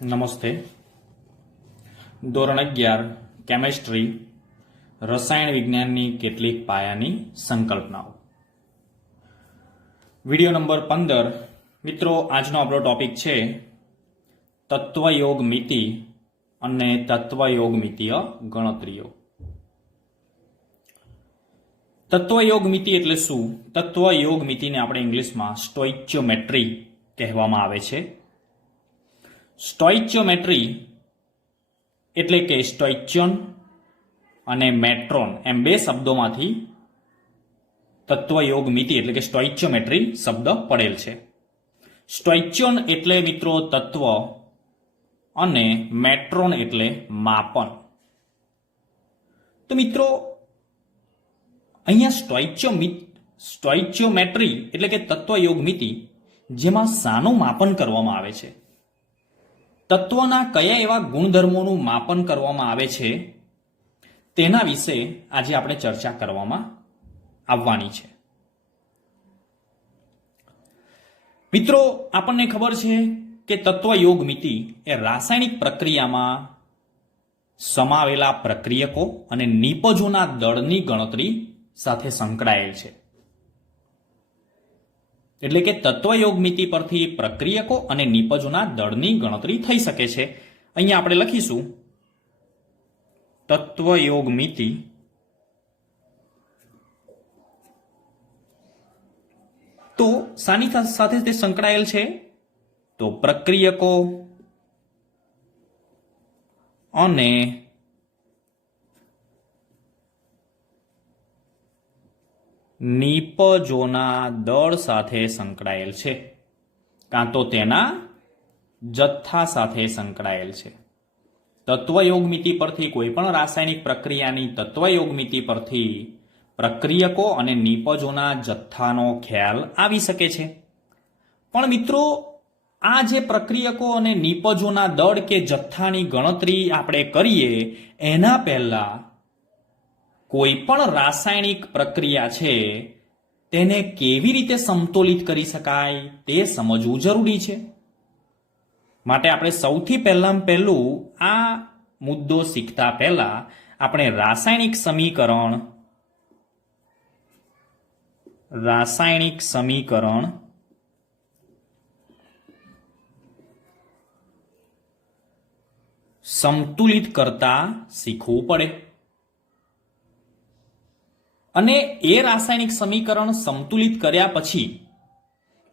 નમસ્તે. ધોરણ 11 કેમેસ્ટ્રી રસાયણ વિજ્ઞાનની કેટલીક પાયાની સંકલ્પનાઓ. Video number 15. મિત્રો, આજનો આપણો ટોપિક છે તત્વયોગ મિતિ અને તત્વયોગ મિતીય ગણતરીઓ. તત્વયોગ મિતિ એટલે શું? તત્વયોગ મિતિને આપણે ઇંગ્લિશમાં સ્ટોઇચિયોમેટ્રી કહેવામાં આવે છે. સ્ટોઇચિયોમેટ્રી એટલે કે સ્ટોઇચિયન અને મેટ્રોન એમ બે શબ્દોમાંથી તત્વયોગ મિતિ એટલે કે સ્ટોઇચિયોમેટ્રી શબ્દ પડેલ છે. સ્ટોઇચિયન એટલે મિત્રો તત્વ અને મેટ્રોન એટલે માપન. તો મિત્રો અહીંયા સ્ટોઇચિયોમેટ્રી એટલે કે તત્વયોગ મિતિ જેમાં શાનું માપન કરવામાં આવે છે, તત્વના કયા એવા ગુણધર્મોનું માપન કરવામાં આવે છે તેના વિશે આજે આપણે ચર્ચા કરવામાં આવવાની છે. મિત્રો, આપણને ખબર છે કે તત્વયોગ મિતિ એ રાસાયણિક પ્રક્રિયામાં સમાવેલા પ્રક્રિયકો અને નિપજોના દળની ગણતરી સાથે સંકળાયેલ છે. એટલે કે તત્વયોગ મિતિ પરથી પ્રક્રિયકો અને નિપજોના દળની ગણતરી થઈ શકે છે. અહીંયા આપણે લખીશું તત્વયોગ મિતિ તો શાની સાથે તે સંકળાયેલ છે? તો પ્રક્રિયકો અને નિપજોના દળ સાથે સંકળાયેલ છે, કાં તો તેના જથ્થા સાથે સંકળાયેલ છે. તત્વયોગ મિતિ પરથી કોઈ પણ રાસાયણિક પ્રક્રિયાની તત્વયોગ મિતિ પરથી પ્રક્રિયકો અને નિપજોના જથ્થાનો ખ્યાલ આવી શકે છે. પણ મિત્રો, આ જે પ્રક્રિયકો અને નિપજોના દળ કે જથ્થાની ગણતરી આપણે કરીએ એના પહેલા કોઈ પણ રાસાયણિક પ્રક્રિયા છે તેને કેવી રીતે સમતોલિત કરી શકાય તે સમજવું જરૂરી છે. માટે આપણે સૌથી પહેલું આ મુદ્દો શીખતા પહેલા આપણે રાસાયણિક સમીકરણ સમતુલિત કરતા શીખવું પડે. અને એ રાસાયણિક સમીકરણ સમતુલિત કર્યા પછી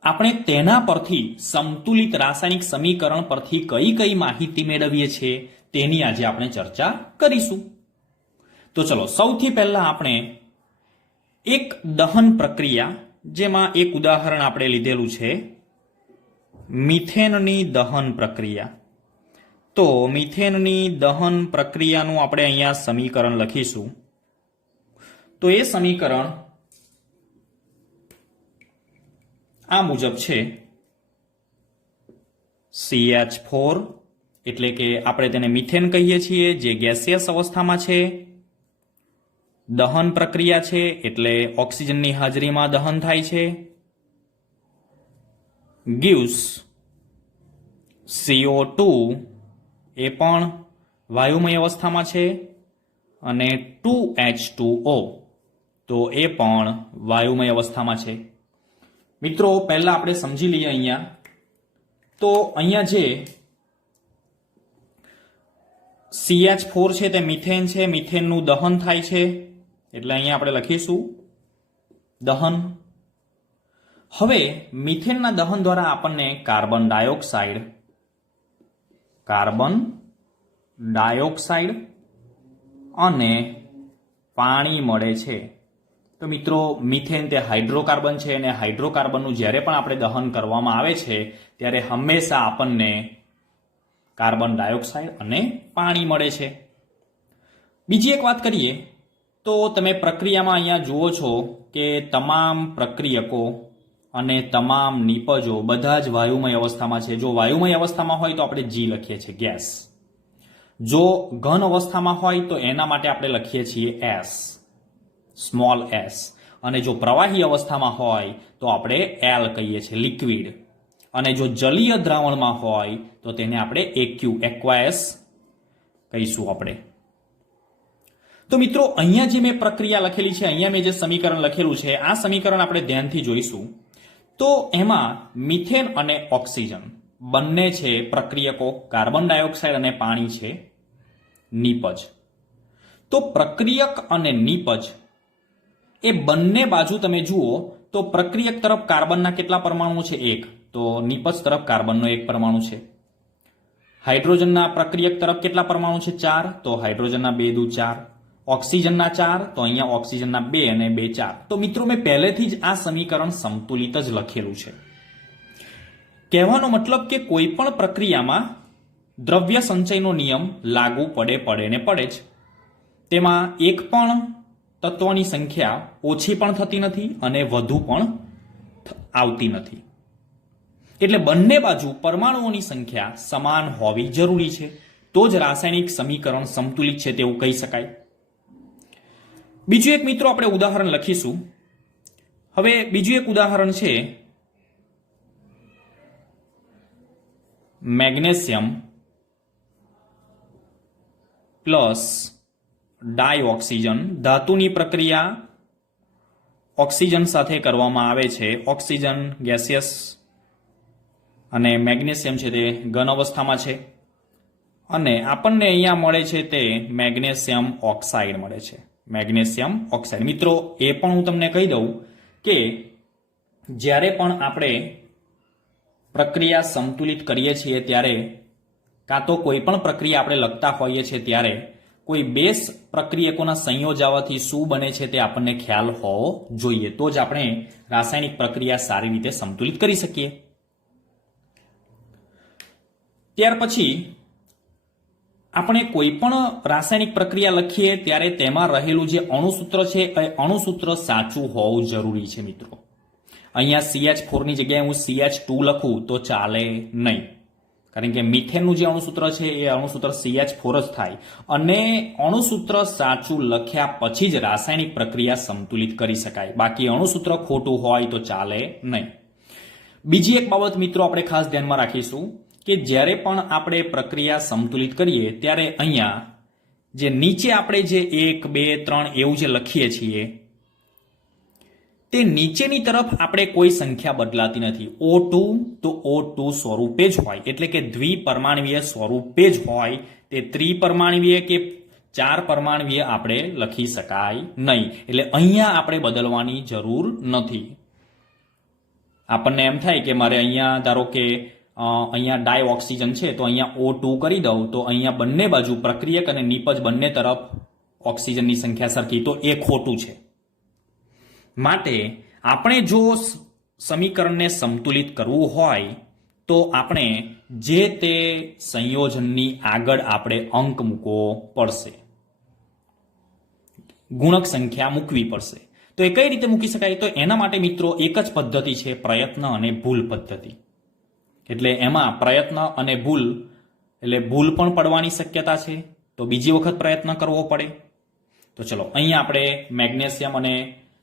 આપણે તેના પરથી સમતુલિત રાસાયણિક સમીકરણ પરથી કઈ કઈ માહિતી મેળવીએ છીએ તેની આજે આપણે ચર્ચા કરીશું. તો ચલો, સૌથી પહેલા આપણે એક દહન પ્રક્રિયા, જેમાં એક ઉદાહરણ આપણે લીધેલું છે મિથેનની દહન પ્રક્રિયા. તો મિથેનની દહન પ્રક્રિયાનું આપણે અહીંયા સમીકરણ લખીશું. તો એ સમીકરણ આ મુજબ છે. CH4 એટલે કે આપણે તેને મિથેન કહીએ છીએ, જે ગેસિયસ અવસ્થામાં છે. દહન પ્રક્રિયા છે એટલે ઓક્સિજનની હાજરીમાં દહન થાય છે. gives CO2 એ પણ વાયુમય અવસ્થામાં છે અને 2H2O તો એ પણ વાયુમય અવસ્થામાં છે. મિત્રો, પહેલા આપણે સમજી લઈએ અહીંયા. તો અહીંયા જે CH4 છે તે મિથેન છે, મિથેનનું દહન થાય છે એટલે અહીંયા આપણે લખીશું દહન. હવે મિથેનના દહન દ્વારા આપણને કાર્બન ડાયોક્સાઇડ અને પાણી મળે છે. તો મિત્રો, મિથેન તે હાઇડ્રોકાર્બન છે અને હાઇડ્રોકાર્બનનું જ્યારે પણ આપણે દહન કરવામાં આવે છે ત્યારે હંમેશા આપણને કાર્બન ડાયોક્સાઇડ અને પાણી મળે છે. બીજી એક વાત કરીએ તો તમે પ્રક્રિયામાં અહીંયા જુઓ છો કે તમામ પ્રક્રિયકો અને તમામ નિપજો બધા જ વાયુમય અવસ્થામાં છે. જો વાયુમય અવસ્થામાં હોય તો આપણે G લખીએ છીએ, ગેસ. જો ઘન અવસ્થામાં હોય તો એના માટે આપણે લખીએ છીએ S, સ્મોલ s. અને જો પ્રવાહી અવસ્થામાં હોય તો આપણે L કહીએ છીએ, લિક્વિડ. અને જો જલીય દ્રાવણમાં હોય તો તેને આપણે એક્વાયસ કહીશું આપણે. તો મિત્રો અહીંયા જે મેં પ્રક્રિયા લખેલી છે, અહીંયા મેં જે સમીકરણ લખેલું છે, આ સમીકરણ આપણે ધ્યાનથી જોઈશું તો એમાં મિથેન અને ઓક્સિજન બંને છે પ્રક્રિયકો, કાર્બન ડાયોક્સાઇડ અને પાણી છે નિપજ. તો પ્રક્રિયક અને નિપજ એ બંને બાજુ તમે જુઓ તો પ્રક્રિયક તરફ કાર્બનના કેટલા પરમાણુ છે? 1. તો નિપજ તરફ કાર્બનનો 1 પરમાણુ છે. હાઇડ્રોજનના પ્રક્રિયક તરફ કેટલા પરમાણુ છે? 4. તો હાઇડ્રોજનના 2 દુ 4. ઓક્સિજનના 4. તો અહીંયા ઓક્સિજનના 2 અને 2 4. તો મિત્રો મેં પહેલેથી જ આ સમીકરણ સમતુલિત જ લખેલું છે. કહેવાનો મતલબ કે કોઈ પણ પ્રક્રિયામાં દ્રવ્ય સંચયનો નિયમ લાગુ પડે ને પડે જ. તેમાં એક પણ તત્વની સંખ્યા ઓછી પણ થતી નથી અને વધુ પણ આવતી નથી. એટલે બંને બાજુ પરમાણુઓની સંખ્યા સમાન હોવી જરૂરી છે, તો જ રાસાયણિક સમીકરણ સંતુલિત છે તેવું કહી શકાય. બીજું એક મિત્રો આપણે ઉદાહરણ લખીશું. હવે બીજું એક ઉદાહરણ છે મેગ્નેશિયમ પ્લસ ડાયઓક્સિજન. ધાતુની પ્રક્રિયા ઓક્સિજન સાથે કરવામાં આવે છે. ઓક્સિજન ગેસિયસ અને મેગ્નેશિયમ છે તે ઘન અવસ્થામાં છે અને આપણને અહીંયા મળે છે તે મેગ્નેશિયમ ઓક્સાઇડ મળે છે. Magnesium oxide. મિત્રો એ પણ હું તમને કહી દઉં કે જ્યારે પણ આપણે પ્રક્રિયા સંતુલિત કરીએ છીએ ત્યારે કાં તો કોઈ પણ પ્રક્રિયા આપણે લખતા હોઈએ છીએ ત્યારે કોઈ 2 પ્રક્રિયકોના સંયોજાવાથી શું બને છે તે આપણને ખ્યાલ હોવો જોઈએ, તો જ આપણે રાસાયણિક પ્રક્રિયા સારી રીતે સંતુલિત કરી શકીએ. ત્યાર પછી આપણે કોઈ પણ રાસાયણિક પ્રક્રિયા લખીએ ત્યારે તેમાં રહેલું જે અણુસૂત્ર છે એ અણુસૂત્ર સાચું હોવું જરૂરી છે મિત્રો. અહીંયા CH4 ની જગ્યાએ હું CH2 લખું તો ચાલે નહીં, કારણ કે મિથેનનું જે અણુસૂત્ર છે એ અણુસૂત્ર CH4 જ થાય અને અણુસૂત્ર સાચું લખ્યા પછી જ રાસાયણિક પ્રક્રિયા સંતુલિત કરી શકાય. બાકી અણુસૂત્ર ખોટું હોય તો ચાલે નહીં. બીજી એક બાબત મિત્રો આપણે ખાસ ધ્યાનમાં રાખીશું કે જ્યારે પણ આપણે પ્રક્રિયા સંતુલિત કરીએ ત્યારે અહીંયા જે નીચે આપણે જે 1 2 3 એવું જે લખીએ છીએ તે નીચેની તરફ આપણે કોઈ સંખ્યા બદલાતી નથી. O2 તો O2 સ્વરૂપે જ હોય, એટલે કે દ્વિપરમાણવીય સ્વરૂપે જ હોય. તે ત્રિપરમાણવીય કે 4 પરમાણવીય આપણે લખી શકાય નહીં. એટલે અહીંયા આપણે બદલવાની જરૂર નથી. આપણને એમ થાય કે મારે અહીંયા ધારો કે અહીંયા ડાયઓક્સિજન છે તો અહીંયા O2 કરી દઉં તો અહીંયા બંને બાજુ પ્રક્રિયક અને નિપજ બંને તરફ ઓક્સિજનની સંખ્યા સરખી, તો એ ખોટું છે. માટે આપણે જો સમીકરણને સંતુલિત કરવું હોય તો આપણે જે તે સંયોજનની આગળ આપણે અંક મૂકવો પડશે, ગુણક સંખ્યા મૂકવી પડશે. તો એ કઈ રીતે મૂકી શકાય? તો એના માટે મિત્રો એક જ પદ્ધતિ છે, પ્રયત્ન અને ભૂલ પદ્ધતિ. એટલે એમાં પ્રયત્ન અને ભૂલ, એટલે ભૂલ પણ પડવાની શક્યતા છે તો બીજી વખત પ્રયત્ન કરવો પડે. તો ચલો અહીંયા આપણે મેગ્નેશિયમ અને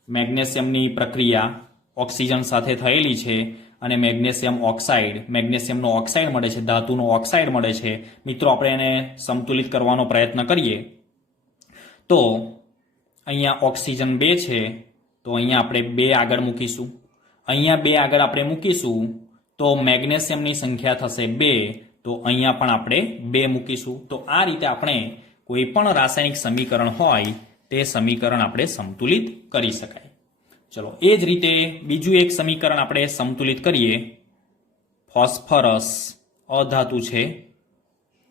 મેગ્નેશિયમની પ્રક્રિયા ઓક્સિજન સાથે થયેલી છે અને મેગ્નેશિયમ ઓક્સાઇડ, મેગ્નેશિયમનો ઓક્સાઇડ મળે છે, ધાતુનો ઓક્સાઇડ મળે છે. મિત્રો આપણે એને સંતુલિત કરવાનો પ્રયત્ન કરીએ તો અહીંયા ઓક્સિજન 2 છે તો અહીંયા આપણે 2 આગળ મૂકીશું. અહીંયા 2 આગળ આપણે મૂકીશું તો મેગ્નેશિયમની સંખ્યા થશે 2, તો અહીંયા પણ આપણે 2 મૂકીશું. તો આ રીતે આપણે કોઈ પણ રાસાયણિક સમીકરણ હોય તે સમીકરણ આપણે સંતુલિત કરી શકાય. ચલો એ જ રીતે બીજું એક સમીકરણ આપણે સંતુલિત કરીએ. ફોસ્ફરસ અધાતુ છે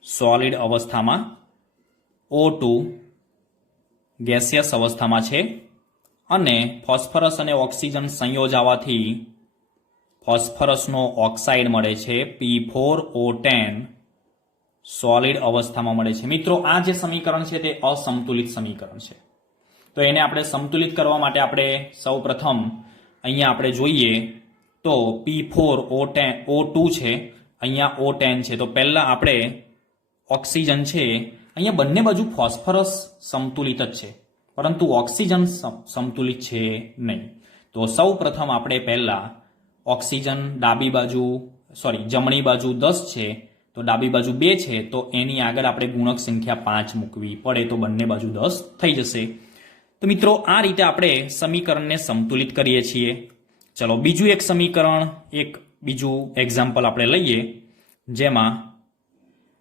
સોલિડ અવસ્થામાં, O2 ગેસિયસ અવસ્થામાં છે અને ફોસ્ફરસ અને ઓક્સિજન સંયોજાવાથી ફોસ્ફરસનો ઓક્સાઇડ મળે છે P4O10 સોલિડ અવસ્થામાં મળે છે. મિત્રો આ જે સમીકરણ છે તે અસંતુલિત સમીકરણ છે. તો એને આપણે સંતુલિત કરવા માટે આપણે સૌ પ્રથમ અહીંયા આપણે જોઈએ તો P4O2 છે, અહીંયા O10 છે. તો પહેલા આપણે ઓક્સિજન છે, અહીંયા બંને બાજુ ફોસ્ફરસ સંતુલિત જ છે પરંતુ ઓક્સિજન સંતુલિત છે નહીં. તો સૌ પ્રથમ આપણે પહેલા ઓક્સિજન ડાબી બાજુ સોરી જમણી બાજુ 10 છે તો ડાબી બાજુ 2 છે, તો એની આગળ આપણે ગુણક સંખ્યા 5 મૂકવી પડે તો બંને બાજુ 10 થઈ જશે. તો મિત્રો આ રીતે આપણે સમીકરણને સમતુલિત કરીએ છીએ. ચલો બીજું એક સમીકરણ, એક બીજું એક્ઝામ્પલ આપણે લઈએ, જેમાં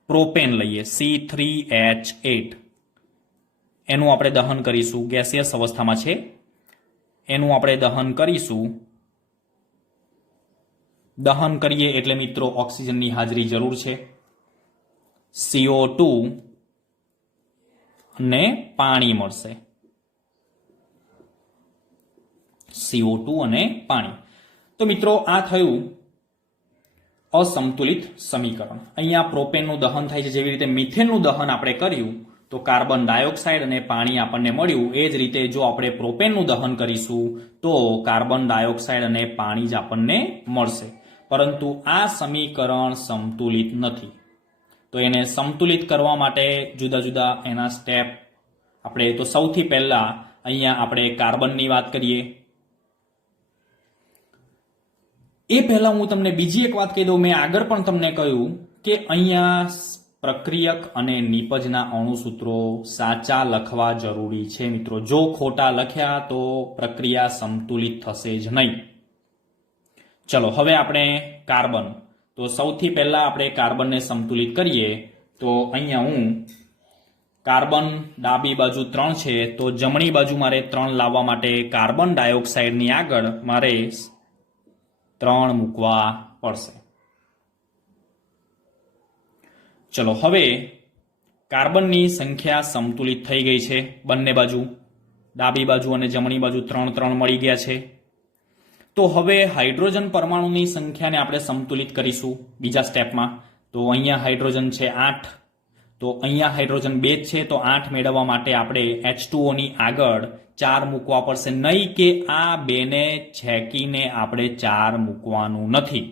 પ્રોપેન લઈએ C3H8. એનું આપણે દહન કરીશું, ગેસિયસ અવસ્થામાં છે, એનું આપણે દહન કરીશું. દહન કરીએ એટલે મિત્રો ઓક્સિજનની હાજરી જરૂર છે. CO2 અને પાણી મળશે. CO2 અને પાણી. તો મિત્રો આ થયું અસંતુલિત સમીકરણ. અહીંયા પ્રોપેનનું દહન થાય છે, જેવી રીતે મિથેનનું દહન આપણે કર્યું તો કાર્બન ડાયોક્સાઇડ અને પાણી આપણને મળ્યું. એ જ રીતે જો આપણે પ્રોપેનનું દહન કરીશું તો કાર્બન ડાયોક્સાઇડ અને પાણી જ આપણને મળશે. પરંતુ આ સમીકરણ સંતુલિત નથી. તો એને સંતુલિત કરવા માટે જુદા જુદા એના સ્ટેપ આપણે, તો સૌથી પહેલા અહીંયા આપણે કાર્બનની વાત કરીએ. એ પહેલા હું તમને બીજી એક વાત કહી દઉં. મેં આગળ પણ તમને કહ્યું કે અહીંયા પ્રક્રિયક અને નિપજના અણુસૂત્રો સાચા લખવા જરૂરી છે મિત્રો. જો ખોટા લખ્યા તો પ્રક્રિયા સંતુલિત થશે જ નહીં. ચલો હવે આપણે કાર્બન, તો સૌથી પહેલા આપણે કાર્બનને સંતુલિત કરીએ. તો અહીંયા હું કાર્બન ડાબી બાજુ 3 છે, તો જમણી બાજુ મારે 3 લાવવા માટે કાર્બન ડાયોક્સાઇડની આગળ મારે 3 મૂકવા પડશે. ચલો હવે કાર્બનની સંખ્યા સંતુલિત થઈ ગઈ છે. બંને બાજુ, ડાબી બાજુ અને જમણી બાજુ 3 મળી ગયા છે. તો હવે હાઇડ્રોજન પરમાણુની સંખ્યાને આપણે સંતુલિત કરીશું બીજા સ્ટેપમાં. તો અહીંયા હાઇડ્રોજન છે 8, તો અહીંયા હાઇડ્રોજન 2 છે, તો 8 મેળવવા માટે આપણે H2O ની આગળ 4 મૂકવા પડશે. નહીં કે આ 2ને છેકીને આપણે 4 મૂકવાનું નથી,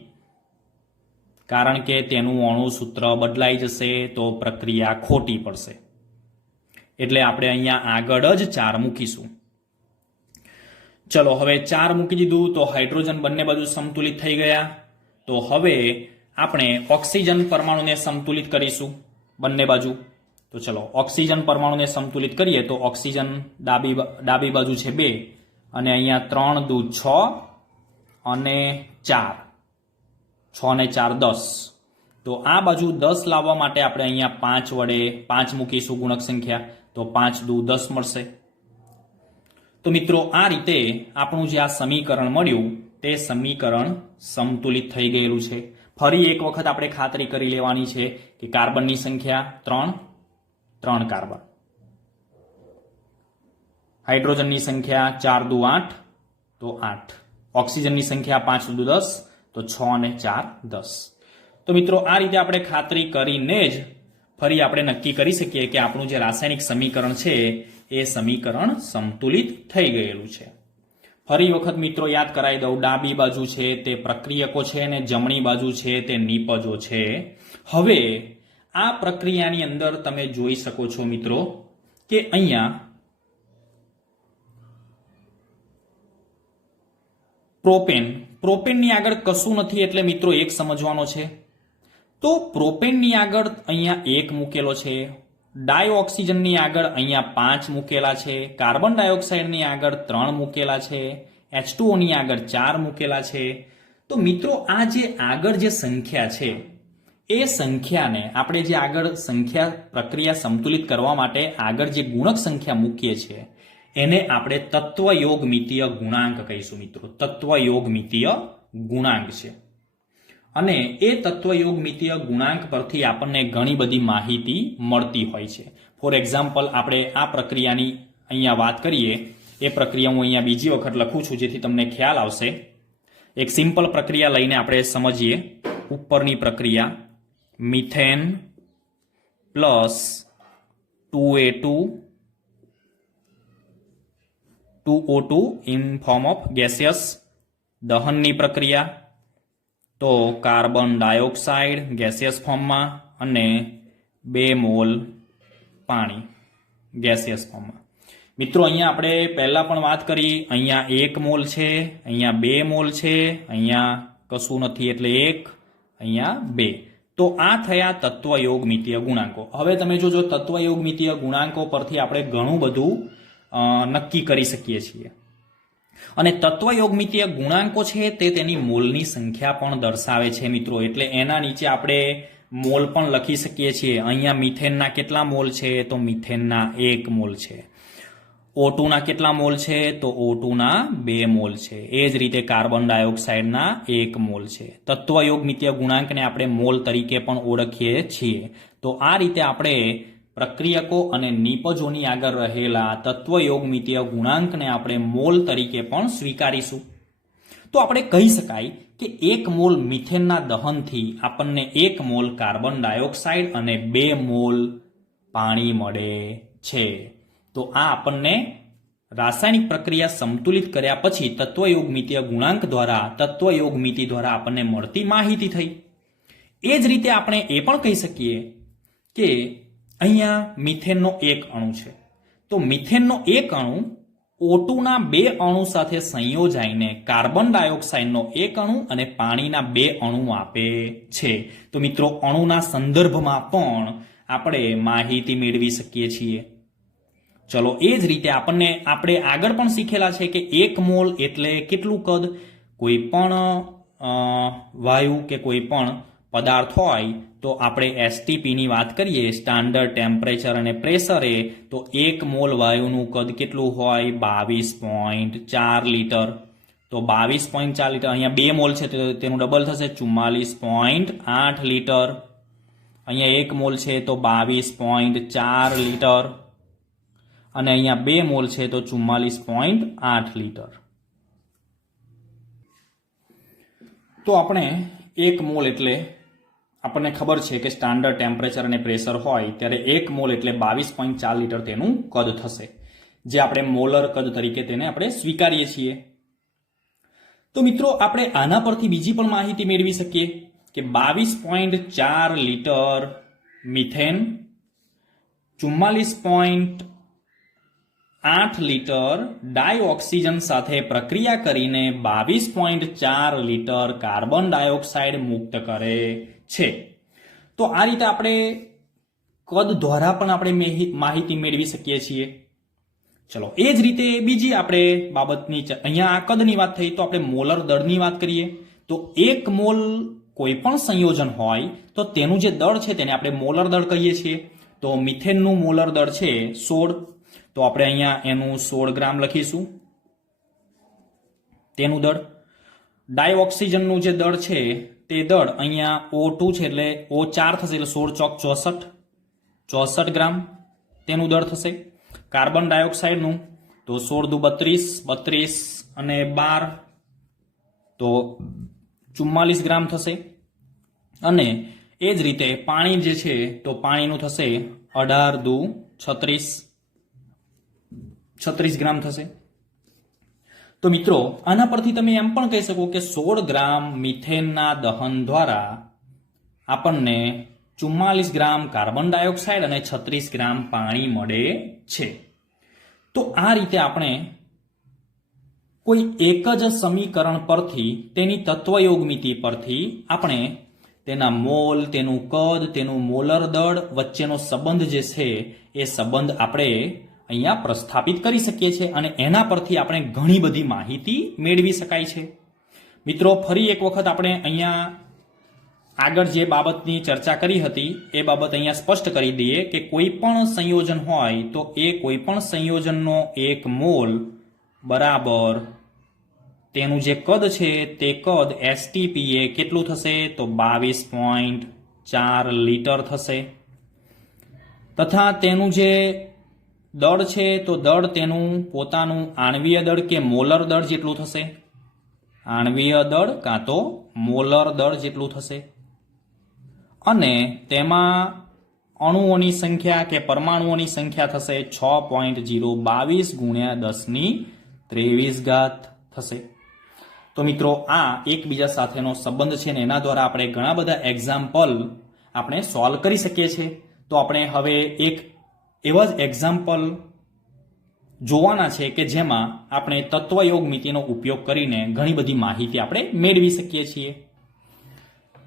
કારણ કે તેનું અણુસૂત્ર બદલાઈ જશે તો પ્રક્રિયા ખોટી પડશે. એટલે આપણે અહીંયા આગળ જ 4 મૂકીશું. ચલો હવે 4 મૂકી દીધું તો હાઇડ્રોજન બંને બાજુ સંતુલિત થઈ ગયા. તો હવે આપણે ઓક્સિજન પરમાણુને સંતુલિત કરીશું બંને બાજુ. તો ચલો ઓક્સિજન પરમાણુને સંતુલિત કરીએ. તો ઓક્સિજન ડાબી બાજુ છે 2 અને અહીંયા 3 દુ 6 અને 4, 6 ને 4 10. તો આ બાજુ 10 લાવવા માટે આપણે અહીંયા 5 વડે 5 મૂકીશું ગુણક સંખ્યા, તો 5 દુ 10 મળશે. તો મિત્રો આ રીતે આપણું જે આ સમીકરણ મળ્યું તે સમીકરણ સંતુલિત થઈ ગયેલું છે. ફરી એક વખત આપણે ખાતરી કરી લેવાની છે કે કાર્બનની સંખ્યા 3 કાર્બન, હાઇડ્રોજનની સંખ્યા 4 દુ 8 તો 8, ઓક્સિજનની સંખ્યા 5 દુ 10 તો 6 અને 4 10. તો મિત્રો આ રીતે આપણે ખાતરી કરીને જ ફરી આપણે નક્કી કરી શકીએ કે આપણું જે રાસાયણિક સમીકરણ છે એ સમીકરણ સંતુલિત થઈ ગયેલું છે. ફરી વખત મિત્રો યાદ કરાવી દઉં, ડાબી બાજુ છે તે પ્રક્રિયકો છે અને જમણી બાજુ છે તે નિપજો છે. હવે આ પ્રક્રિયાની અંદર તમે જોઈ શકો છો મિત્રો કે અહીંયા પ્રોપેનની આગળ કશું નથી, એટલે મિત્રો એક સમજવાનો છે. તો પ્રોપેનની આગળ અહીંયા 1 મૂકેલો છે, ડાયઓક્સિજનની આગળ અહીંયા 5 મૂકેલા છે, કાર્બન ડાયોક્સાઇડની આગળ 3 મૂકેલા છે, H2O ની આગળ 4 મૂકેલા છે. તો મિત્રો આ જે આગળ જે સંખ્યા છે એ સંખ્યાને આપણે જે આગળ સંખ્યા પ્રક્રિયા સંતુલિત કરવા માટે આગળ જે ગુણક સંખ્યા મૂકીએ છીએ એને આપણે તત્વયોગમિતીય ગુણાંક કહીશું મિત્રો. તત્વયોગમિતીય ગુણાંક છે અને એ તત્વયોગમિતીય ગુણાંક પરથી આપણને ઘણી બધી માહિતી મળતી હોય છે. ફોર એક્ઝામ્પલ આપણે આ પ્રક્રિયાની અહીંયા વાત કરીએ. એ પ્રક્રિયા હું અહીંયા બીજી વખત લખું છું જેથી તમને ખ્યાલ આવશે. એક સિમ્પલ પ્રક્રિયા લઈને આપણે સમજીએ. ઉપરની પ્રક્રિયા methane plus 2A2 2O2 in form of gaseous દહનની પ્રક્રિયા. તો કાર્બન ડાયોક્સાઇડ ગેસિયસ ફોર્મમાં અને 2 મોલ પાણી ગેસિયસ ફોર્મમાં. મિત્રો અહીંયા આપણે પહેલા પણ વાત કરી, અહીંયા 1 મોલ છે, અહીંયા 2 મોલ છે, અહીંયા કશું નથી એટલે 1, અહીંયા 2. તો આ થયા તત્વયોગમિતીય ગુણાંકો. હવે તમે જોજો તત્વયોગમિતીય ગુણાંકો પરથી આપણે ઘણું બધું નક્કી કરી શકીએ છીએ. અને તત્વયોગમિતીય ગુણાંકો છે તે તેની મોલની સંખ્યા પણ દર્શાવે છે મિત્રો. એટલે એના નીચે આપણે મોલ પણ લખી શકીએ છીએ. અહીંયા મિથેનના કેટલા મોલ છે? તો મિથેનના 1 મોલ છે. O2 ના કેટલા મોલ છે? તો O2 ના 2 મોલ છે. એ જ રીતે કાર્બન ડાયોક્સાઇડના 1 મોલ છે. તત્વયોગમિતીય ગુણાંકને આપણે મોલ તરીકે પણ ઓળખીએ છીએ. તો આ રીતે આપણે પ્રક્રિયકો અને નિપજોની આગળ રહેલા તત્વયોગમિતીય ગુણાંકને આપણે મોલ તરીકે પણ સ્વીકારીશું. તો આપણે કહી શકાય કે 1 મોલ મિથેનના દહનથી આપણને 1 મોલ કાર્બન ડાયોક્સાઇડ અને 2 મોલ પાણી મળે છે. તો આ આપણને રાસાયણિક પ્રક્રિયા સંતુલિત કર્યા પછી તત્વયોગમિતીય ગુણાંક દ્વારા તત્વયોગમિતિ દ્વારા આપણને મળતી માહિતી થઈ. એ જ રીતે આપણે એ પણ કહી શકીએ કે અહીંયા મિથેનનો 1 અણુ છે. તો મિથેનનો 1 અણુ O2 ના 2 અણુ સાથે સંયોજાઈને કાર્બન ડાયોક્સાઇડનો 1 અણુ અને પાણીના 2 અણુ આપે છે. તો મિત્રો અણુના સંદર્ભમાં પણ આપણે માહિતી મેળવી શકીએ છીએ. ચલો એ જ રીતે આપણે આગળ પણ શીખેલા છે કે 1 મોલ એટલે કેટલું કદ? કોઈ પણ વાયુ કે કોઈ પણ પદાર્થ હોય તો આપણે STPની વાત કરીએ, સ્ટાન્ડર્ડ ટેમ્પરેચર અને પ્રેશરે, તો 1 મોલ વાયુનું કદ કેટલું હોય? 22.4 લીટર. તો 22.4 લીટર, અહીંયા 2 મોલ છે તો તેનું ડબલ થશે 44.8 લીટર. અહીંયા 1 મોલ છે તો 22.4 લીટર અને અહીંયા 2 મોલ છે તો 44.8 લીટર. તો આપણે 1 મોલ એટલે આપણને ખબર છે કે સ્ટાન્ડર્ડ ટેમ્પરેચર અને પ્રેશર હોય ત્યારે 1 મોલ એટલે 22.4 લીટર તેનું કદ થશે, જે આપણે મોલર કદ તરીકે તેને આપણે સ્વીકારીએ છીએ. તો મિત્રો આપણે આના પરથી બીજી પણ માહિતી મેળવી શકીએ કે 22.4 લીટર મિથેન, 44.8 લીટર ડાયઓક્સિજન સાથે પ્રક્રિયા કરીને 22.4 લીટર કાર્બન ડાયોક્સાઇડ મુક્ત કરે છે. તો આ રીતે આપણે કદ દ્વારા પણ આપણે માહિતી મેળવી શકીએ છીએ. ચલો એ જ રીતે બીજી આપણે બાબતની, અહીંયા આ કદની વાત થઈ તો આપણે મોલર દળની વાત કરીએ. તો 1 મોલ કોઈ પણ સંયોજન હોય તો તેનું જે દળ છે તેને આપણે મોલર દળ કહીએ છીએ. તો મિથેનનું મોલર દળ છે 16. તો આપણે અહીંયા એનું 16 ગ્રામ લખીશું તેનું દળ. ડાયઓક્સિજનનું જે દળ છે તે દળ અહીંયા O2 છે એટલે O4 થશે એટલે 16 ચોક 64 ગ્રામ તેનું દળ થશે. કાર્બન ડાયોક્સાઇડનું તો 16 દુ 32 અને 12 તો 44 ગ્રામ થશે. અને એ જ રીતે પાણી જે છે તો પાણીનું થશે 18 દુ 36 ગ્રામ થશે. તો મિત્રો આના પરથી તમે એમ પણ કહી શકો કે 16 ગ્રામ મિથેનના દહન દ્વારા આપણને 44 ગ્રામ કાર્બન ડાયોક્સાઇડ અને 36 ગ્રામ પાણી મળે છે. તો આ રીતે આપણે કોઈ એક જ સમીકરણ પરથી તેની તત્વયોગમિતિ પરથી આપણે તેના મોલ, તેનું કદ, તેનું મોલર દળ વચ્ચેનો સંબંધ જે છે એ સંબંધ આપણે અહીંયા પ્રસ્થાપિત કરી શકીએ છીએ અને એના પરથી આપણે ઘણી બધી માહિતી મેળવી શકાય છે. મિત્રો ફરી એક વખત આપણે અહીંયા આગળ જે બાબતની ચર્ચા કરી હતી એ બાબત અહીંયા સ્પષ્ટ કરી દઈએ કે કોઈ પણ સંયોજન હોય તો એ કોઈ પણ સંયોજનનો 1 મોલ બરાબર તેનું જે કદ છે તે કદ STP એ કેટલું થશે? તો 22.4 લીટર થશે. તથા તેનું જે દળ છે તો દળ તેનું પોતાનું આણ્વીય દળ કે મોલર દળ જેટલું થશે. આણ્વીય દળ કાં તો મોલર દળ જેટલું થશે. અને તેમાં અણુઓની સંખ્યા કે પરમાણુઓની સંખ્યા થશે 6.022 ગુણ્યા 1023 થશે. તો મિત્રો આ એકબીજા સાથેનો સંબંધ છે ને એના દ્વારા આપણે ઘણા બધા એક્ઝામ્પલ આપણે સોલ્વ કરી શકીએ છીએ. તો આપણે હવે એક એવા જ એક્ઝામ્પલ જોવાના છે કે જેમાં આપણે તત્વયોગમિતિનો ઉપયોગ કરીને ઘણી બધી માહિતી આપણે મેળવી શકીએ છીએ.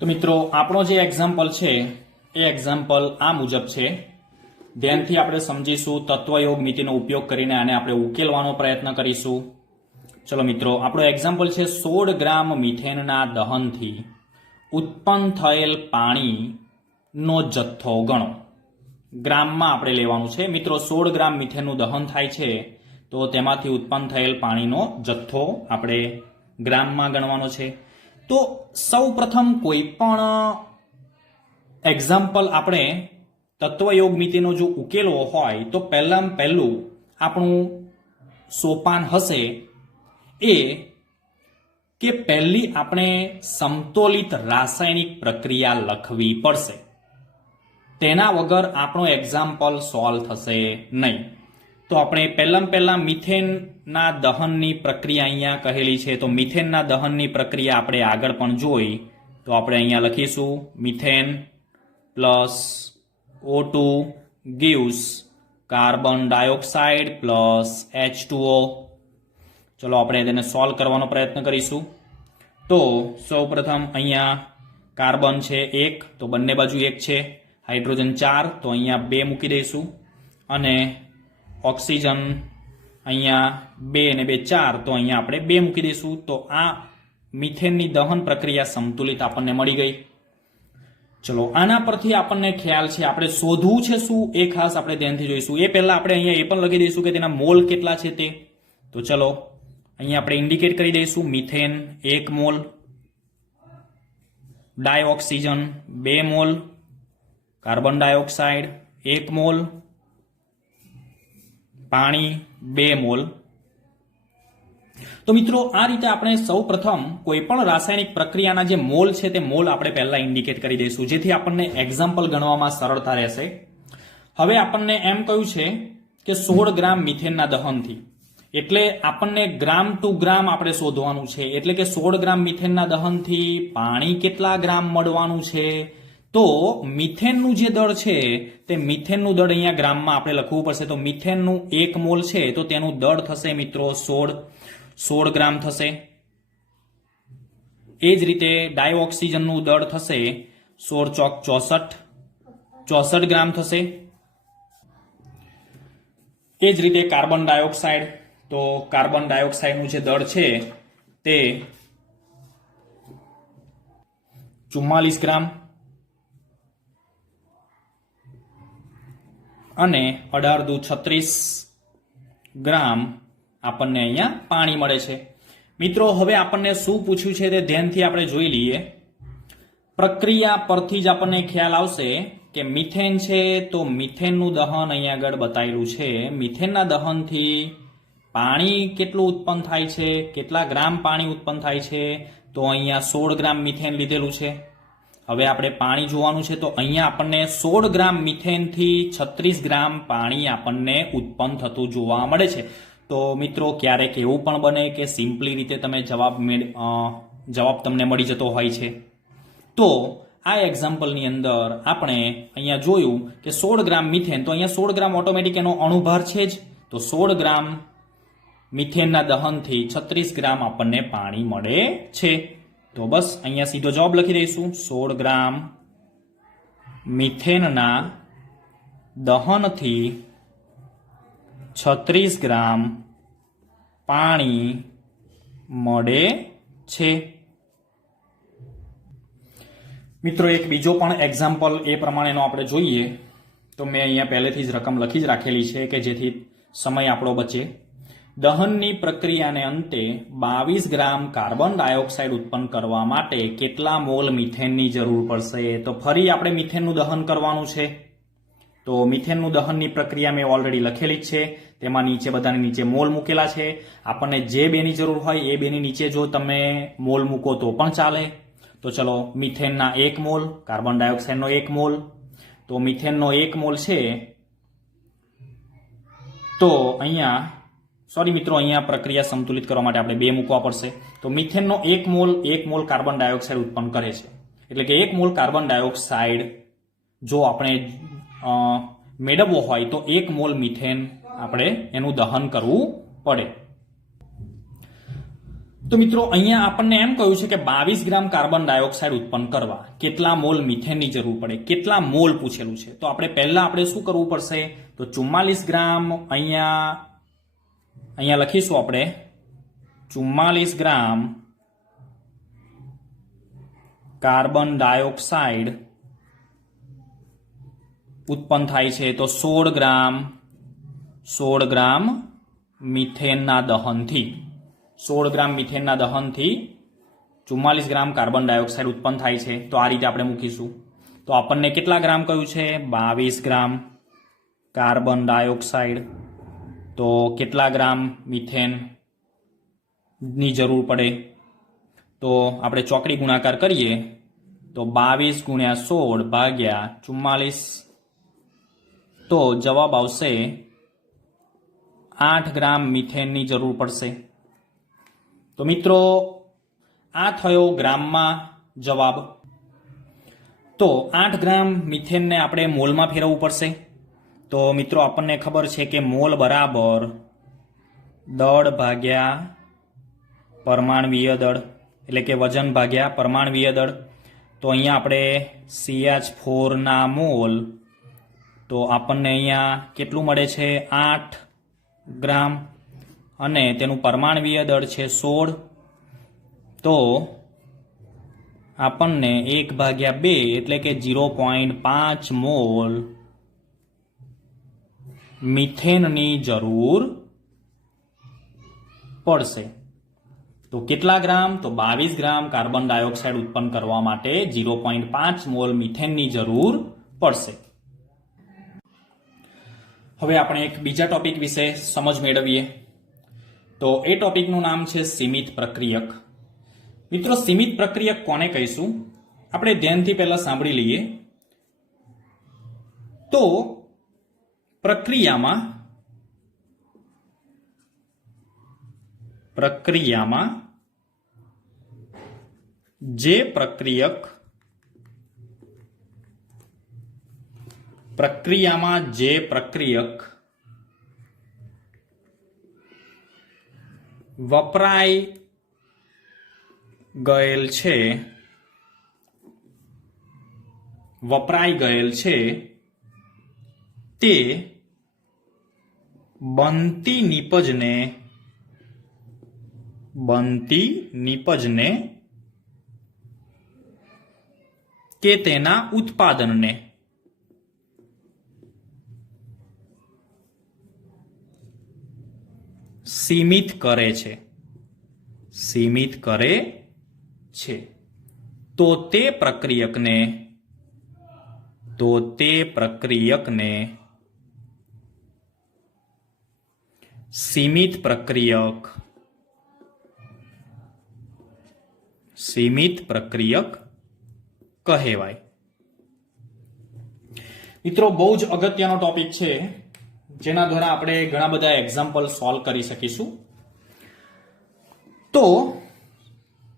તો મિત્રો આપણો જે એક્ઝામ્પલ છે એ એક્ઝામ્પલ આ મુજબ છે. ધ્યાનથી આપણે સમજીશું. તત્વયોગ મિતિનો ઉપયોગ કરીને આને આપણે ઉકેલવાનો પ્રયત્ન કરીશું. ચલો મિત્રો, આપણો એક્ઝામ્પલ છે 16 ગ્રામ મિથેનના દહનથી ઉત્પન્ન થયેલ પાણીનો જથ્થો ગણો. ગ્રામમાં આપણે લેવાનું છે મિત્રો. 16 ગ્રામ મિથેનનું દહન થાય છે તો તેમાંથી ઉત્પન્ન થયેલ પાણીનો જથ્થો આપણે ગ્રામમાં ગણવાનો છે. તો સૌ પ્રથમ કોઈ પણ એક્ઝામ્પલ આપણે તત્વયોગ મિતિનો જો ઉકેલવો હોય તો પહેલું આપણું સોપાન હશે એ કે પહેલી આપણે સમતોલિત રાસાયણિક પ્રક્રિયા લખવી પડશે. તેના વગર આપણો એક્ઝામ્પલ સોલ્વ થશે નહીં. તો આપણે પહેલા મિથેનના દહનની પ્રક્રિયા અહીંયા કહેલી છે. તો મિથેનના દહનની પ્રક્રિયા આપણે આગળ પણ જોઈ. તો આપણે અહીંયા લખીશું methane plus O2 gives carbon dioxide plus H2O. ચલો આપણે તેને સોલ્વ કરવાનો પ્રયત્ન કરીશું. તો સૌપ્રથમ અહીંયા કાર્બન છે 1, તો બંને બાજુ 1 છે. હાઇડ્રોજન 4, તો અહીંયા 2 મૂકી દઈશું. અને ઓક્સિજન અહીંયા 2 અને 2 4, તો અહીંયા આપણે 2 મૂકી દઈશું. તો આ મિથેનની દહન પ્રક્રિયા સંતુલિત આપણને મળી ગઈ. ચલો આના પરથી આપણને ખ્યાલ છે આપણે શોધવું છે શું એ ખાસ આપણે ધ્યાનથી જોઈશું. એ પહેલા આપણે અહીંયા એ પણ લખી દઈશું કે તેના મોલ કેટલા છે તે. તો ચલો અહીંયા આપણે ઇન્ડિકેટ કરી દઈશું. Methane 1 mole, dioxygen 2 mole, carbon dioxide 1 mole, પાણી 2 મોલ. તો મિત્રો આ રીતે આપણે સૌ પ્રથમ કોઈ પણ રાસાયણિક પ્રક્રિયાના જે મોલ છે તે મોલ આપણે પહેલા ઇન્ડિકેટ કરી દઈશું, જેથી આપણને એક્ઝામ્પલ ગણવામાં સરળતા રહેશે. હવે આપણને એમ કહ્યું છે કે 16 ગ્રામ મિથેનના દહનથી, એટલે આપણને ગ્રામ ટુ ગ્રામ આપણે શોધવાનું છે. એટલે કે 16 ગ્રામ મિથેનના દહનથી પાણી કેટલા ગ્રામ મળવાનું છે. તો મિથેનનું જે દળ છે તે મિથેનનું દળ અહીંયા ગ્રામમાં આપણે લખવું પડશે. તો મિથેનનું 1 મોલ છે તો તેનું દળ થશે મિત્રો 16 ગ્રામ થશે. એ જ રીતે ડાયઓક્સિજનનું દળ થશે 16 ચોક 64 ગ્રામ થશે. એ જ રીતે કાર્બન ડાયોક્સાઇડ, તો કાર્બન ડાયોક્સાઇડનું જે દળ છે તે 44 ગ્રામ અને 18 દુ 36 ગ્રામ આપણને અહીંયા પાણી મળે છે. મિત્રો હવે આપણને શું પૂછ્યું છે તે ધ્યાનથી આપણે જોઈ લઈએ. પ્રક્રિયા પરથી જ આપણને ખ્યાલ આવશે કે મિથેન છે તો મિથેનનું દહન અહીંયા આગળ બતાવેલું છે. મિથેનના દહનથી પાણી કેટલું ઉત્પન્ન થાય છે, કેટલા ગ્રામ પાણી ઉત્પન્ન થાય છે. તો અહીંયા 16 ગ્રામ મિથેન લીધેલું છે. હવે આપણે પાણી જોવાનું છે. તો અહીંયા આપણને 16 ગ્રામ મિથેનથી 36 ગ્રામ પાણી આપણને ઉત્પન્ન થતું જોવા મળે છે. તો મિત્રો ક્યારેક એવું પણ બને કે સિમ્પલી રીતે તમે જવાબ તમને મળી જતો હોય છે. તો આ એક્ઝામ્પલની અંદર આપણે અહીંયા જોયું કે 16 ગ્રામ મિથેન, તો અહીંયા 16 ગ્રામ ઓટોમેટિક એનો અણુભાર છે જ. તો 16 ગ્રામ મિથેનના દહનથી 36 ગ્રામ આપણને પાણી મળે છે. તો બસ અહીંયા સીધો જવાબ લખી દઈશું. 16 ગ્રામ મિથેનના દહનથી 36 ગ્રામ પાણી મળે છે. મિત્રો એક બીજો પણ એક્ઝામ્પલ એ પ્રમાણેનો આપણે જોઈએ. તો મેં અહીંયા પહેલેથી જ રકમ લખી જ રાખેલી છે કે જેથી સમય આપણો બચે. દહનની પ્રક્રિયાને અંતે 22 ગ્રામ કાર્બન ડાયોક્સાઇડ ઉત્પન્ન કરવા માટે કેટલા મોલ મિથેનની જરૂર પડશે. તો ફરી આપણે મિથેનનું દહન કરવાનું છે. તો મિથેનનું દહનની પ્રક્રિયા મેં ઓલરેડી લખેલી જ છે. તેમાં નીચે બધાની નીચે મોલ મૂકેલા છે. આપણને જે બેની જરૂર હોય એ બેની નીચે જો તમે મોલ મૂકો તો પણ ચાલે. તો ચલો મિથેનના 1 મોલ, કાર્બન ડાયોક્સાઇડનો 1 મોલ. તો મિથેનનો 1 મોલ છે તો અહીંયા સોરી મિત્રો, અહીંયા પ્રક્રિયા સંતુલિત કરવા માટે આપણે 2 મૂકવા પડશે. તો મિથેનનો 1 મોલ કાર્બન ડાયોક્સાઇડ ઉત્પન્ન કરે છે. એટલે કે 1 મોલ કાર્બન ડાયોક્સાઇડ જો આપણે મેળવવો હોય તો 1 મોલ મિથેન આપણે એનું દહન કરવું પડે. તો મિત્રો અહીંયા આપણને એમ કહ્યું છે કે 22 ગ્રામ કાર્બન ડાયોક્સાઇડ ઉત્પન્ન કરવા કેટલા મોલ મિથેનની જરૂર પડે, કેટલા મોલ પૂછેલું છે. તો પહેલા આપણે શું કરવું પડશે, તો 44 ગ્રામ અહીંયા લખીશું આપણે 44 ગ્રામ કાર્બન ડાયોક્સાઇડ ઉત્પન્ન થાય છે. તો 16 ગ્રામ મિથેનના દહનથી 44 ગ્રામ કાર્બન ડાયોક્સાઇડ ઉત્પન્ન થાય છે. તો આ રીતે આપણે મૂકીશું. તો આપણને કેટલા ગ્રામ કહ્યું છે, 22 ગ્રામ કાર્બન ડાયોક્સાઇડ. તો કેટલા ગ્રામ મિથેન ની જરૂર પડે, તો આપણે ચોકડી ગુણાકાર કરીએ તો 22 ગુણ્યા 16 ભાગ્યા 44, તો જવાબ આવશે 8 ગ્રામ મિથેનની જરૂર પડશે. તો મિત્રો આ થયો ગ્રામમાં જવાબ. તો 8 ગ્રામ મિથેનને આપણે મોલમાં ફેરવવું પડશે. તો મિત્રો આપણને ખબર છે કે મોલ બરાબર દળ ભાગ્યા પરમાણવીય દળ, એટલે કે વજન ભાગ્યા પરમાણવીય દળ. તો અહીંયા આપણે CH4 ના મોલ, તો આપણને અહીંયા કેટલું મળે છે, 8 ગ્રામ, અને તેનું પરમાણવીય દળ છે 16. તો આપણને 1/2 એટલે કે 0.5 મોલ મિથેનની જરૂર પડશે. તો કેટલા ગ્રામ, તો 22 ગ્રામ કાર્બન ડાયોક્સાઇડ ઉત્પન્ન કરવા માટે 0.5 મોલ મિથેનની જરૂર પડશે. હવે આપણે એક બીજા ટોપિક વિશે સમજ મેળવીએ. તો એ ટોપિકનું નામ છે સીમિત પ્રક્રિયક. મિત્રો સીમિત પ્રક્રિયક કોને કહીશું, આપણે ધ્યાનથી પહેલા સાંભળી લઈએ. તો પ્રક્રિયામાં જે પ્રક્રિયક વપરાઈ ગયેલ છે તે બનતી નીપજને કે તેના ઉત્પાદનને સીમિત કરે છે. તો તે પ્રક્રિયકને સીમિત પ્રક્રિયક કહેવાય. મિત્રો બહુ જ અગત્યનો ટોપિક છે, જેના દ્વારા આપણે ઘણા બધા એક્ઝામ્પલ સોલ્વ કરી શકીશું. તો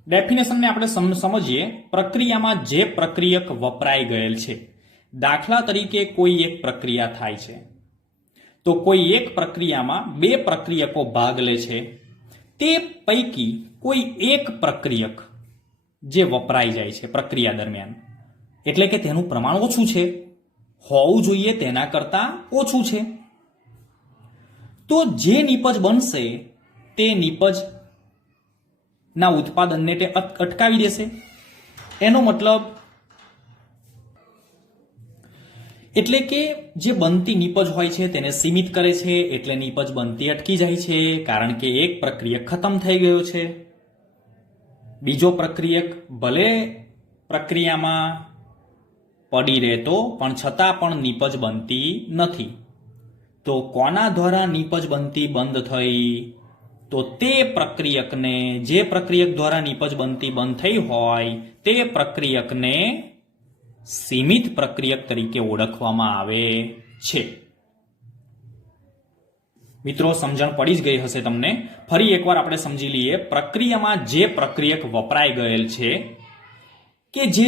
ડેફિનેશનને આપણે સમજીએ. પ્રક્રિયામાં જે પ્રક્રિયક વપરાઈ ગયેલ છે, દાખલા તરીકે કોઈ એક પ્રક્રિયા થાય છે, તો કોઈ એક પ્રક્રિયામાં 2 પ્રક્રિયકો ભાગ લે છે. તે પૈકી કોઈ એક પ્રક્રિયક જે વપરાઈ જાય છે પ્રક્રિયા દરમિયાન, એટલે કે તેનું પ્રમાણ ઓછું છે, હોવું જોઈએ તેના કરતાં ઓછું છે, તો જે નિપજ બનશે તે નિપજના ઉત્પાદનને તે અટકાવી દેશે. એનો મતલબ એટલે કે જે બનતી નિપજ હોય છે તેને સીમિત કરે છે, એટલે નિપજ બનતી અટકી જાય છે, કારણ કે એક પ્રક્રિયક ખતમ થઈ ગયો છે. બીજો પ્રક્રિયક ભલે પ્રક્રિયામાં પડી રહેતો પણ છતાં પણ નિપજ બનતી નથી. તો કોના દ્વારા નિપજ બનતી બંધ થઈ, તો તે પ્રક્રિયકને, જે પ્રક્રિયક દ્વારા નિપજ બનતી બંધ થઈ હોય તે પ્રક્રિયકને સીમિત પ્રક્રિયક તરીકે ઓળખવામાં આવે છે. મિત્રો સમજણ પડી જ ગઈ હશે તમને. ફરી એકવાર આપણે સમજી લઈએ. પ્રક્રિયામાં જે પ્રક્રિયક વપરાઈ ગયેલ છે કે જે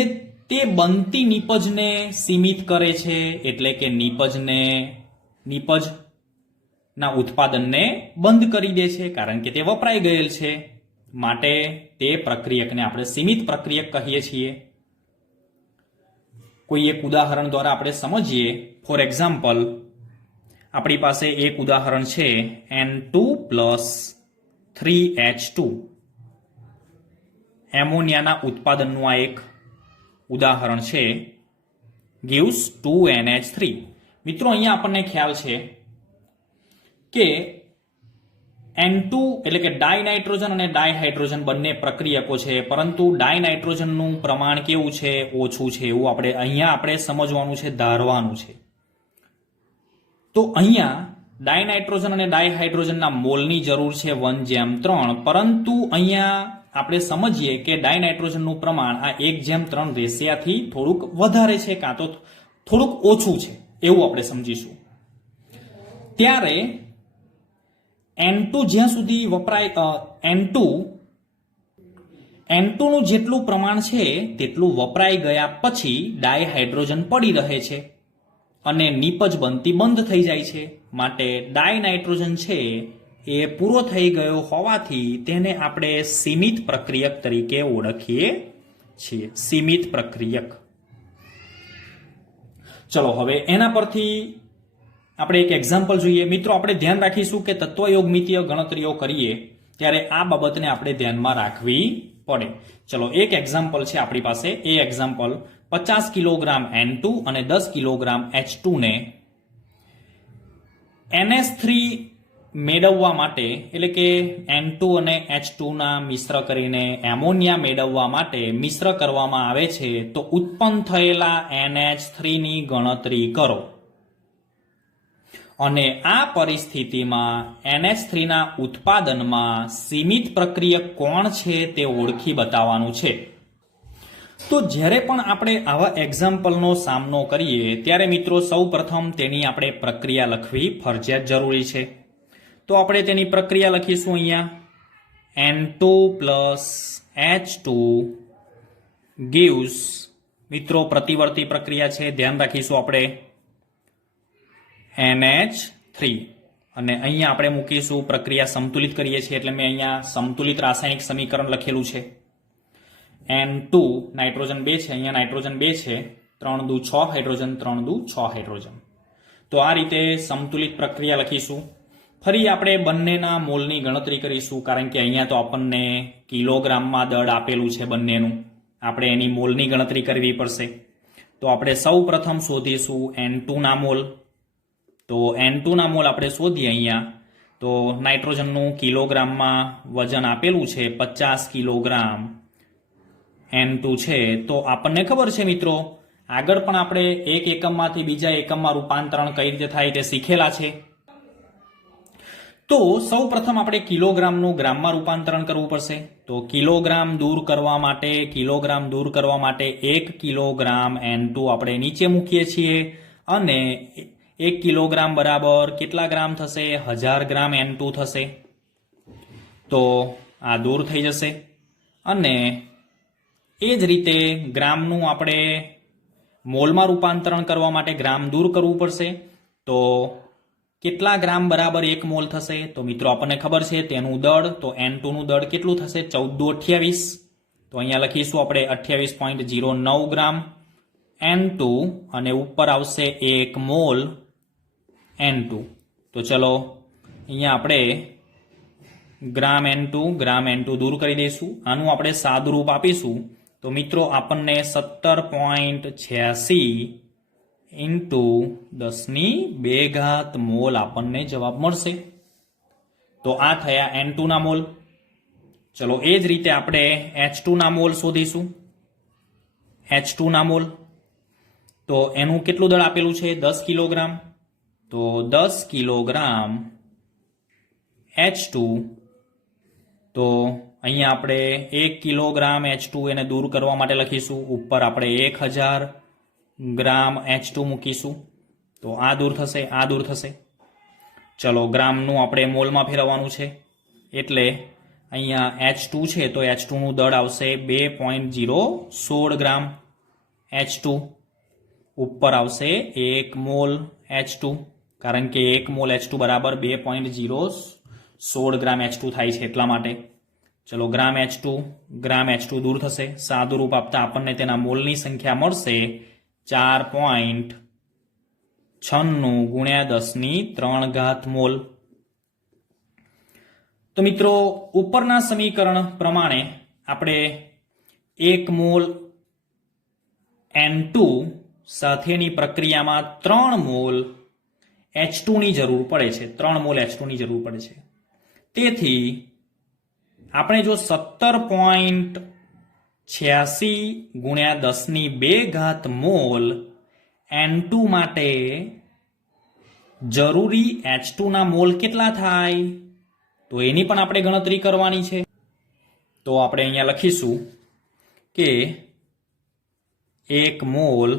તે બનતી નિપજને સીમિત કરે છે, એટલે કે નિપજના ઉત્પાદનને બંધ કરી દે છે, કારણ કે તે વપરાઈ ગયેલ છે. માટે તે પ્રક્રિયકને આપણે સીમિત પ્રક્રિયક કહીએ છીએ. કોઈ એક ઉદાહરણ દ્વારા આપણે સમજીએ. ફોર એક્ઝામ્પલ, આપણી પાસે એક ઉદાહરણ છે N2 પ્લસ 3H2. એમોનિયાના ઉત્પાદનનું આ એક ઉદાહરણ છે. gives 2NH3. મિત્રો, અહીંયા આપણને ખ્યાલ છે કે N2 એટલે કે ડાયનાઇટ્રોજન અને ડાયહાઇડ્રોજન બંને પ્રક્રિયકો છે, પરંતુ ડાયનાઇટ્રોજનનું પ્રમાણ કેવું છે? ઓછું છે. એવું આપણે સમજવાનું છે, ધારવાનું છે. તો અહીંયા ડાયનાઇટ્રોજન અને ડાયહાઇડ્રોજનના મોલની જરૂર છે 1:3, પરંતુ અહીંયા આપણે સમજીએ કે ડાયનાઇટ્રોજનનું પ્રમાણ આ 1:3 રેશિયાથી થોડુંક વધારે છે, કાં તો થોડુંક ઓછું છે, એવું આપણે સમજીશું. ત્યારે N2 જ્યાં સુધી વપરાય, N2 નું જેટલું પ્રમાણ છે તેટલું વપરાઈ ગયા પછી ડાયહાઇડ્રોજન પડી રહે છે અને નીપજ બનતી બંધ થઈ જાય છે. માટે ડાયનાઇટ્રોજન છે એ પૂરો થઈ ગયો હોવાથી તેને આપણે સીમિત પ્રક્રિયક તરીકે ઓળખીએ છીએ. સીમિત પ્રક્રિયક. ચલો હવે એના પરથી આપણે એક એક્ઝામ્પલ જોઈએ. મિત્રો, આપણે ધ્યાન રાખીશું કે તત્વયોગમિતીય ગણતરીઓ કરીએ ત્યારે આ બાબતને આપણે ધ્યાનમાં રાખવી પડે. ચલો, એક એક્ઝામ્પલ છે આપણી પાસે. એ એક્ઝામ્પલ 50 કિલોગ્રામ N2 અને 10 કિલોગ્રામ H2 ને NH3 મેળવવા માટે, એટલે કે N2 અને H2 ના મિશ્ર કરીને એમોનિયા મેળવવા માટે મિશ્ર કરવામાં આવે છે. તો ઉત્પન્ન થયેલા NH3 ની ગણતરી કરો અને આ પરિસ્થિતિમાં NH3 ના ઉત્પાદનમાં સીમિત પ્રક્રિયક કોણ છે તે ઓળખી બતાવવાનું છે. તો જ્યારે પણ આપણે આવા એક્ઝામ્પલનો સામનો કરીએ ત્યારે મિત્રો સૌપ્રથમ તેની આપણે પ્રક્રિયા લખવી ફરજિયાત જરૂરી છે. તો આપણે તેની પ્રક્રિયા લખીશું અહીંયા. N2 પ્લસ H2 gives, મિત્રો પ્રતિવર્તી પ્રક્રિયા છે, ધ્યાન રાખીશું આપણે, NH3. અને અહીંયા આપણે મૂકીશું પ્રક્રિયા સમતુલિત કરીએ છીએ એટલે મેં અહીંયા સમતુલિત રાસાયણિક સમીકરણ લખેલું છે. N2 નાઇટ્રોજન 2 છે, અહીંયા નાઇટ્રોજન 2 છે, 3 દુ 6 હાઇડ્રોજન, 3 દુ 6 હાઇડ્રોજન. તો આ રીતે સમતુલિત પ્રક્રિયા લખીશું. ફરી આપણે બંનેના મોલની ગણતરી કરીશું, કારણ કે અહીંયા તો આપણને કિલોગ્રામમાં દળ આપેલું છે બંનેનું. આપણે એની મોલની ગણતરી કરવી પડશે. તો આપણે સૌ પ્રથમ શોધીશું N2 ના મોલ. તો N2 ના મોલ આપણે શોધીએ અહીંયા. તો નાઇટ્રોજનનું કિલોગ્રામમાં વજન આપેલું છે 50 કિલોગ્રામ N2 છે. તો આપણને ખબર છે મિત્રો, આગળ પણ આપણે એક એકમમાંથી બીજા એકમમાં રૂપાંતરણ કઈ રીતે થાય તે શીખેલા છે. તો સૌ પ્રથમ આપણે કિલોગ્રામનું ગ્રામમાં રૂપાંતરણ કરવું પડશે. તો કિલોગ્રામ દૂર કરવા માટે 1 કિલોગ્રામ N2 આપણે નીચે મૂકીએ છીએ અને 1 કિલોગ્રામ બરાબર કેટલા ગ્રામ થશે? 1000 ગ્રામ N2 થશે. તો આ દૂર થઈ જશે. અને એ જ રીતે ગ્રામનું આપણે મોલમાં રૂપાંતરણ કરવા માટે ગ્રામ દૂર કરવું પડશે. તો કેટલા ગ્રામ બરાબર 1 મોલ થશે? તો મિત્રો આપણને ખબર છે તેનું દળ. તો N2 નું દળ કેટલું થશે? 14 દુ 28. તો અહીંયા લખીશું આપણે 28.09 ગ્રામ N2 અને ઉપર આવશે 1 મોલ N2. તો ચલો અહીંયા આપણે ગ્રામ N2 દૂર કરી દઈશું. આનું આપણે સાદું રૂપ આપીશું. તો મિત્રો આપણને 17.86 ઇન્ટુ 10⁵ મોલ આપણને જવાબ મળશે. તો આ થયા N2 ના મોલ. ચલો એ જ રીતે આપણે H2 ના મોલ શોધીશું. H2 ના મોલ, તો એનું કેટલું દળ આપેલું છે? 10 કિલોગ્રામ. તો 10 કિલોગ્રામ H2. તો અહીંયા આપણે 1 કિલોગ્રામ H2 એને દૂર કરવા માટે લખીશું. ઉપર આપણે 1000 ગ્રામ H2 મૂકીશું. તો આ દૂર થશે, આ દૂર થશે. ચલો ગ્રામનું આપણે મોલમાં ફેરવવાનું છે એટલે અહીંયા H2 છે તો H2 નું દળ આવશે 2.016 ગ્રામ H2. ઉપર આવશે 1 મોલ H2, કારણ કે 1 મોલ H2 બરાબર 2.016 ગ્રામ H2 થાય છે એટલા માટે. ચલો ગ્રામ H2 દૂર થશે. સાદુરૂપ આપતા આપણને તેના મોલની સંખ્યા મળશે 4.96 ગુણ્યા 10³ મોલ. તો મિત્રો ઉપરના સમીકરણ પ્રમાણે આપણે 1 મોલ N2 સાથેની પ્રક્રિયામાં 3 મોલ H2 ની જરૂર પડે છે. 3 મોલ H2 ની જરૂર પડે છે. તેથી આપણે જો 17.86 ગુણ્યા 10² મોલ N2 માટે જરૂરી H2 ના મોલ કેટલા થાય તો એની પણ આપણે ગણતરી કરવાની છે. તો આપણે અહીંયા લખીશું કે 1 મોલ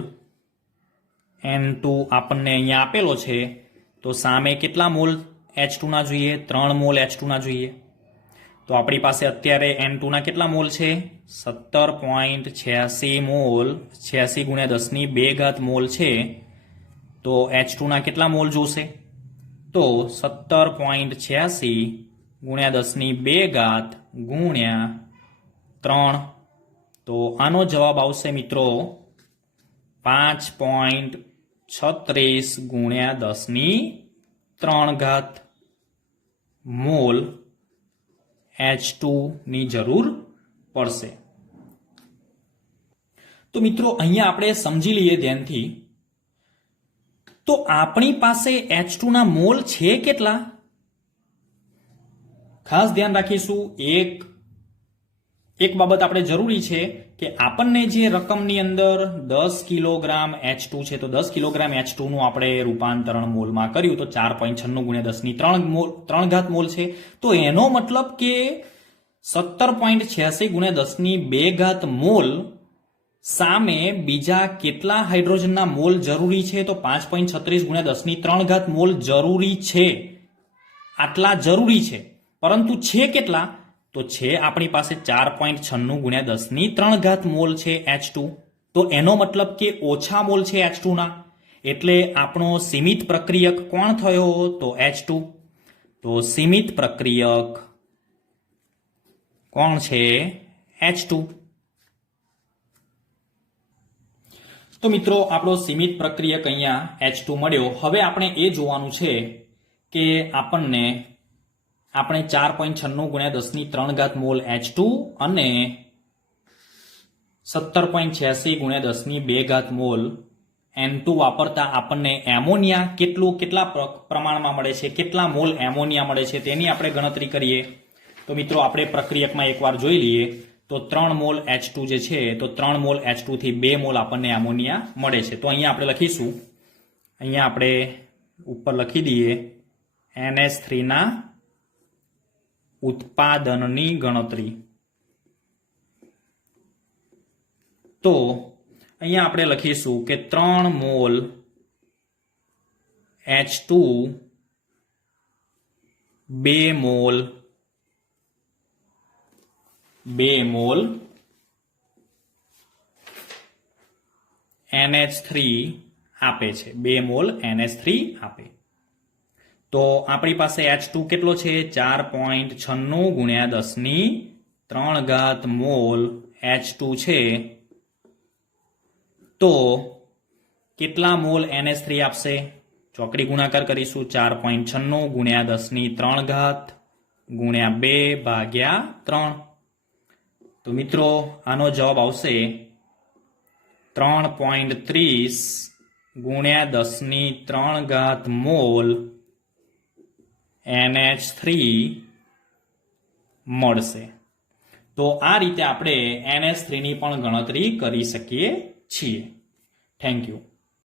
N2 આપણને અહીંયા આપેલો છે, તો સામે કેટલા મોલ H2 ના જોઈએ? 3 મોલ H2 ના જોઈએ. તો આપણી પાસે અત્યારે N2 ના કેટલા મોલ છે? 17.86 મોલ. 86 ગુણ્યા 10² મોલ છે. તો H2 ના કેટલા મોલ જોશે? તો 17.86 ગુણ્યા 10² ગુણ્યા 3. તો આનો જવાબ આવશે મિત્રો 5.36 ગુણ્યા 10³ મોલ H2 ની જરૂર પડશે. તો મિત્રો અહીંયા આપણે સમજી લઈએ ધ્યાનથી. તો આપણી પાસે H2 ના મોલ છે કેટલા? ખાસ ધ્યાન રાખીશું. એક બાબત આપણે જરૂરી છે કે આપણને જે રકમની અંદર 10 કિલોગ્રામ H2 છે, તો 10 કિલોગ્રામ H2 નું આપણે રૂપાંતરણ મોલમાં કર્યું તો 4.96 ગુણ્યા 10³ મોલ છે. તો એનો મતલબ કે 17.86 ગુણ્યા 10² મોલ સામે બીજા કેટલા હાઇડ્રોજનના મોલ જરૂરી છે? તો 5.36 ગુણ્યા 10³ મોલ જરૂરી છે. આટલા જરૂરી છે, પરંતુ છે કેટલા? તો છે આપણી પાસે 4.96 ગુણ્યા 10³ મોલ છે H2. તો એનો મતલબ કે ઓછા મોલ છે H2 ના. એટલે આપણો સીમિત પ્રક્રિયક કોણ થયો? તો H2. તો સીમિત પ્રક્રિયક કોણ છે? H2. તો મિત્રો આપણો સીમિત પ્રક્રિયક અહીંયા H2 મળ્યો. હવે આપણે એ જોવાનું છે કે આપણે 4.96 ગુણ્યા 10³ મોલ H2 અને 17.86 ગુણ્યા 10² મોલ N2 વાપરતા આપણને એમોનિયા કેટલા પ્રમાણમાં મળે છે, કેટલા મોલ એમોનિયા મળે છે તેની આપણે ગણતરી કરીએ. તો મિત્રો આપણે પ્રક્રિયકમાં એકવાર જોઈ લઈએ. તો 3 મોલ H2 જે છે, તો 3 મોલ H2 થી 2 મોલ આપણને એમોનિયા મળે છે. તો અહીંયા આપણે લખીશું, અહીંયા આપણે ઉપર લખી દઈએ NH3 ના ઉત્પાદનની ગણતરી. તો અહીંયા આપણે લખીશું કે 3 મોલ H2 2 મોલ NH3 આપે છે. 2 મોલ NH3 આપે. તો આપણી પાસે H2 કેટલો છે? 4.96 ગુણ્યા 10³ મોલ H2 છે. તો કેટલા મોલ NH3 આપશે? ચોકડી ગુણાકાર કરીશું. 4.96 ગુણ્યા 10³ ગુણ્યા 2/3. તો મિત્રો આનો જવાબ આવશે 3.30 ગુણ્યા 10³ મોલ NH3 મળશે. તો આ રીતે આપણે NH3 ની પણ ગણતરી કરી શકીએ છીએ. Thank you.